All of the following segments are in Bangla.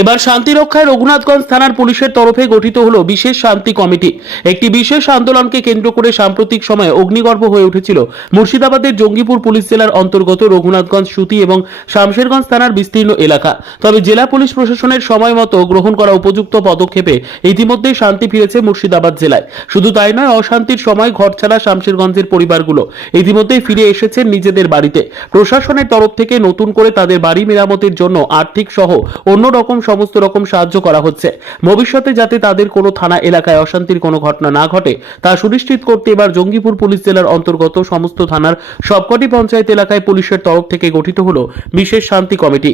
এবার শান্তি রক্ষায় রঘুনাথগঞ্জ থানার পুলিশের তরফে গঠিত হলো বিশেষ শান্তি কমিটি। একটি বিশেষ আন্দোলনকে কেন্দ্র করে সাম্প্রতিক সময়ে অগ্নিগর্ভ হয়ে উঠেছিল মুর্শিদাবাদের জঙ্গিপুর পুলিশ জেলার অন্তর্গত রঘুনাথগঞ্জ, সুতি এবং শামশেরগঞ্জ থানার বিস্তীর্ণ এলাকা। তবে জেলা পুলিশ প্রশাসনের সময় মতো গ্রহণ করা উপযুক্ত পদক্ষেপে ইতিমধ্যেই শান্তি ফিরেছে মুর্শিদাবাদ জেলায়। শুধু তাই নয়, অশান্তির সময় ঘরছাড়া শামশেরগঞ্জের পরিবারগুলো ইতিমধ্যেই ফিরে এসেছেন নিজেদের বাড়িতে। প্রশাসনের তরফ থেকে নতুন করে তাদের বাড়ি মেরামতের জন্য আর্থিক সহ অন্য রকম সমস্ত রকম সাহায্য করা হচ্ছে। ভবিষ্যতে যাতে তাদের কোনো থানা এলাকায় অশান্তির কোনো ঘটনা না ঘটে তা সুনিশ্চিত করতে এবার জঙ্গিপুর পুলিশ জেলার অন্তর্গত সমস্ত থানার সবকটি পঞ্চায়েত এলাকায় পুলিশের তরফ থেকে গঠিত হলো বিশেষ শান্তি কমিটি।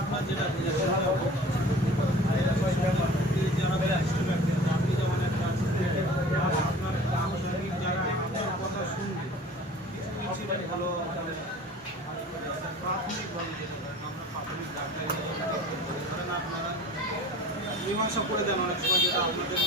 আপনার যেটা আপনি যেমন একটা আপনার আনুষঙ্গিক যারা আপনার কথা শুনবে কিছু কিছু ভালো প্রাথমিকভাবে যেটা আমরা প্রাথমিক ডাক্তারি ধরেন আপনারা মীমাংসা করে দেন অনেক সময় যেটা আপনাদের